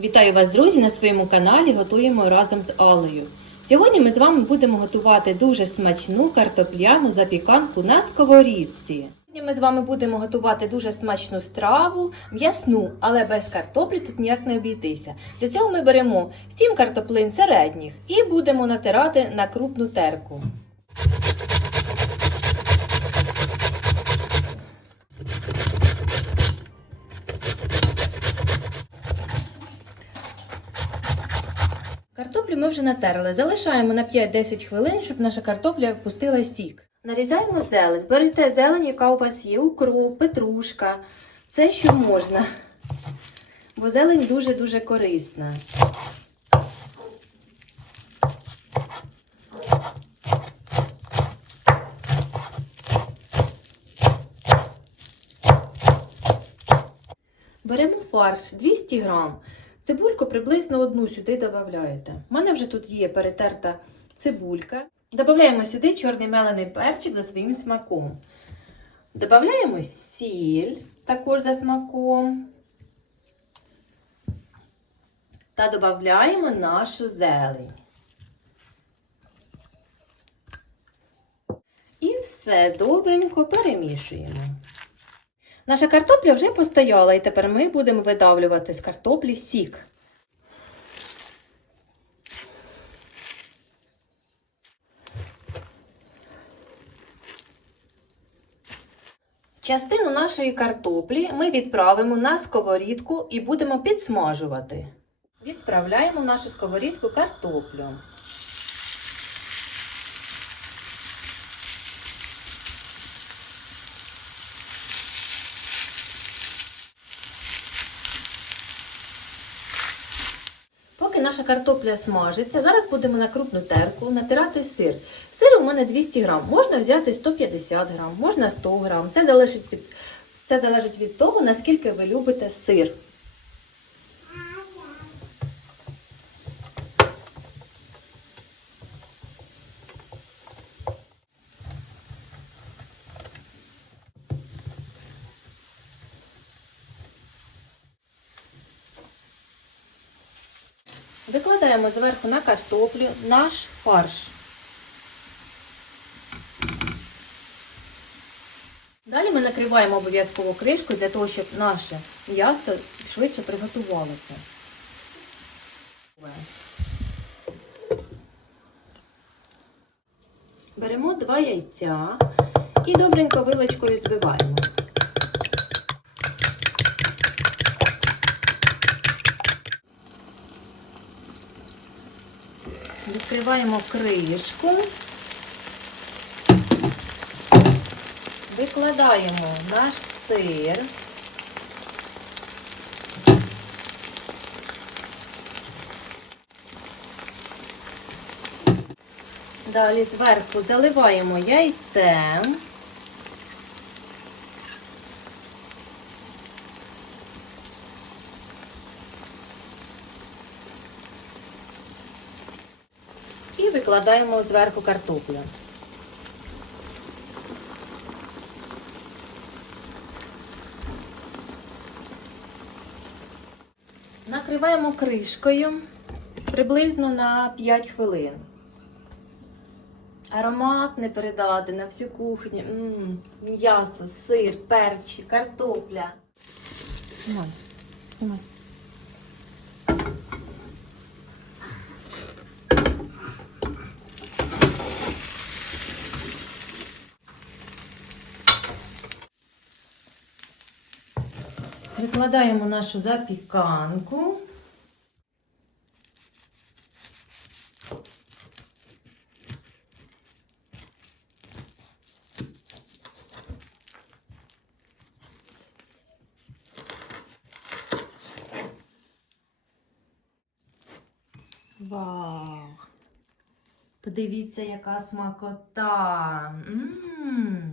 Вітаю вас, друзі, на своєму каналі готуємо разом з Алею. Сьогодні ми з вами будемо готувати дуже смачну картопляну запіканку на сковорідці. Сьогодні ми з вами будемо готувати дуже смачну страву, м'ясну, але без картоплі тут ніяк не обійтися. Для цього ми беремо 7 картоплин середніх і будемо натирати на крупну терку. Картоплю ми вже натерли. Залишаємо на 5-10 хвилин, щоб наша картопля впустила сік. Нарізаємо зелень. Берете зелень, яка у вас є, укроп, петрушка, все, що можна. Бо зелень дуже-дуже корисна. Беремо фарш 200 грам. Цибульку приблизно одну сюди додаєте. У мене вже тут є перетерта цибулька. Додаємо сюди чорний мелений перчик за своїм смаком. Додаємо сіль також за смаком. Та додаємо нашу зелень. І все добренько перемішуємо. Наша картопля вже постояла, і тепер ми будемо видавлювати з картоплі сік. Частину нашої картоплі ми відправимо на сковорідку і будемо підсмажувати. Відправляємо в нашу сковорідку картоплю. наша картопля смажиться. Зараз будемо на крупну терку натирати сир. Сир у мене 200 грам, можна взяти 150 грам, можна 100 грам. Все залежить від, все залежить від того, наскільки ви любите сир. Викладаємо зверху на картоплю наш фарш. Далі ми накриваємо обов'язково кришку для того, щоб наше м'ясо швидше приготувалося. Беремо два яйця і добренько вилочкою збиваємо. відкриваємо кришку, викладаємо наш сир. Далі зверху заливаємо яйцем. і викладаємо зверху картоплю. Накриваємо кришкою приблизно на 5 хвилин. Аромат не передати на всю кухню. М'ясо, сир, перчі, картопля. Ой, ой. Прикладаємо нашу запіканку. Вау! Подивіться, яка смакота! М -м -м.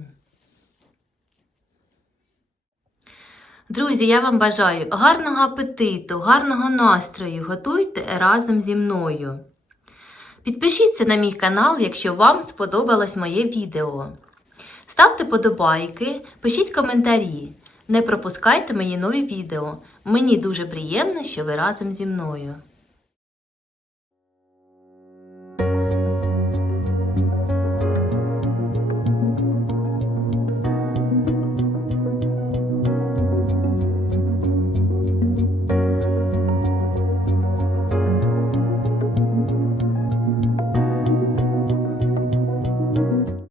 Друзі, я вам бажаю гарного апетиту, гарного настрою. Готуйте разом зі мною. Підпишіться на мій канал, якщо вам сподобалось моє відео. Ставте подобайки, пишіть коментарі. Не пропускайте мені нові відео. Мені дуже приємно, що ви разом зі мною.